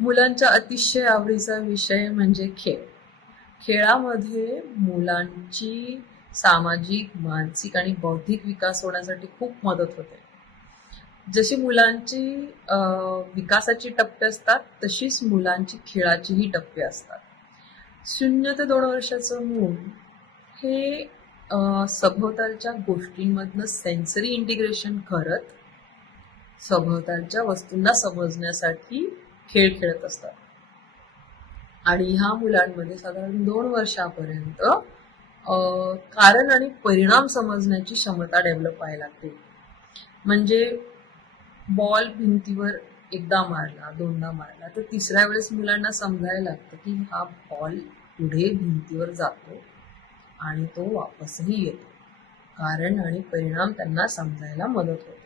मुलांच्या अतिशय आवडीचा विषय म्हणजे खेळ. खेळामध्ये मुलांची सामाजिक मानसिक आणि बौद्धिक विकास होण्यासाठी खूप मदत होते. जशी मुलांची अं, विकासाची टप्पे असतात तशीच मुलांची खेळाचीही टप्पे असतात. शून्य ते दोन वर्षाचं मूल हे सभोवतालच्या गोष्टींमधनं सेन्सरी इंटिग्रेशन करत सभोवतालच्या वस्तूंना समजण्यासाठी खेळ खेळत असतात. आणि ह्या मुलांमध्ये साधारण दोन वर्षापर्यंत कारण आणि परिणाम समजण्याची क्षमता डेव्हलप व्हायला लागते. म्हणजे बॉल भिंतीवर एकदा मारला दोनदा मारला तर तिसऱ्या वेळेस मुलांना समजायला लागतं की हा बॉल पुढे भिंतीवर जातो आणि तो वापसही येतो. कारण आणि परिणाम त्यांना समजायला मदत होते.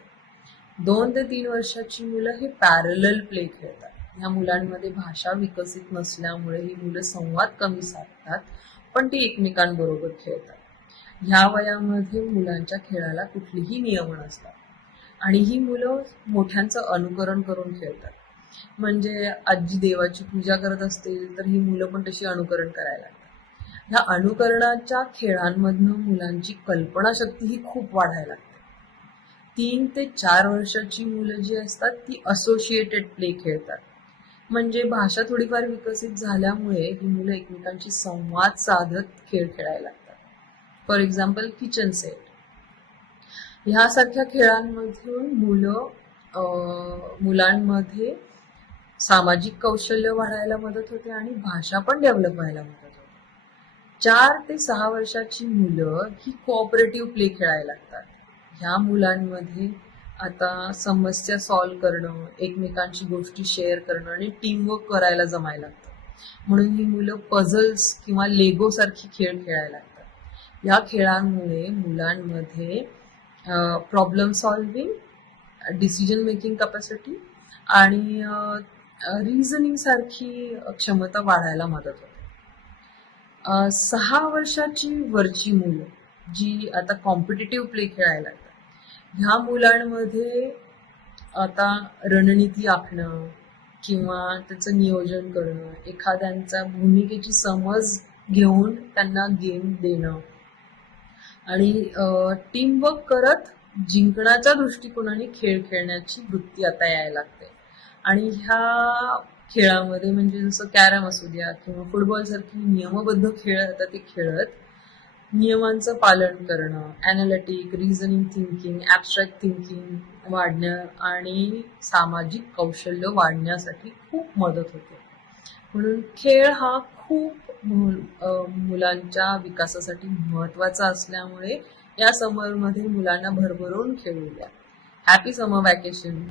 दोन ते तीन वर्षाची मुलं हे पॅरल प्ले खेळतात. ह्या मुलांमध्ये भाषा विकसित नसल्यामुळे ही मुलं संवाद कमी साधतात पण ती एकमेकांबरोबर खेळतात. ह्या वयामध्ये मुलांच्या खेळाला कुठलीही नियम नसतात. आणि ही मुलं मोठ्यांचं अनुकरण करून खेळतात. म्हणजे आजी देवाची पूजा करत असतील तर ही मुलं पण तशी अनुकरण करायला लागतात. ह्या अनुकरणाच्या खेळांमधनं मुलांची कल्पनाशक्ती ही खूप वाढायला लागते. तीन ते चार वर्षाची मुलं जी असतात ती असोसिएटेड प्ले खेळतात. म्हणजे भाषा थोडीफार विकसित झाल्यामुळे ही मुलं एकमेकांशी संवाद साधत खेळ खेळायला लागतात. फॉर एक्झाम्पल किचन सेट ह्यासारख्या खेळांमधून मुलं मुलांमध्ये सामाजिक कौशल्य वाढायला मदत होते आणि भाषा पण डेव्हलप व्हायला मदत होते. चार ते सहा वर्षाची मुलं ही कोऑपरेटिव्ह प्ले खेळायला लागतात. ह्या मुलांमध्ये आता समस्या सॉल्व्ह करणं एकमेकांची गोष्टी शेअर करणं आणि टीमवर्क करायला जमायला लागतं. म्हणून ही मुलं पझल्स किंवा लेगो सारखी खेळ खेळायला लागतात. या खेळांमुळे मुलांमध्ये problem solving decision making capacity आणि रिझनिंग सारखी क्षमता वाढायला मदत होते. सहा वर्षाची वरची मुलं जी आता कॉम्पिटेटिव्ह प्ले खेळायला लागतात ह्या मुलांमध्ये आता रणनीती आखणं किंवा त्याचं नियोजन करणं एखाद्यांचा भूमिकेची समज घेऊन त्यांना गेम देणं. आणि टीमवर्क करत जिंकण्याच्या दृष्टिकोनाने खेळ खेळण्याची वृत्ती आता यायला लागते. आणि ह्या खेळामध्ये म्हणजे जसं कॅरम असू द्या किंवा फुटबॉल सारखी नियमबद्ध खेळ आता ते खेळत नियमांचं पालन करणं analytic reasoning thinking abstract thinking वाढणं आणि सामाजिक कौशल्य वाढण्यासाठी खूप मदत होते. म्हणून खेळ हा खूप मुलांच्या विकासासाठी महत्त्वाचा असल्यामुळे या समरमध्ये मुलांना भरभरून खेळू द्या. हॅपी समर वॅकेशन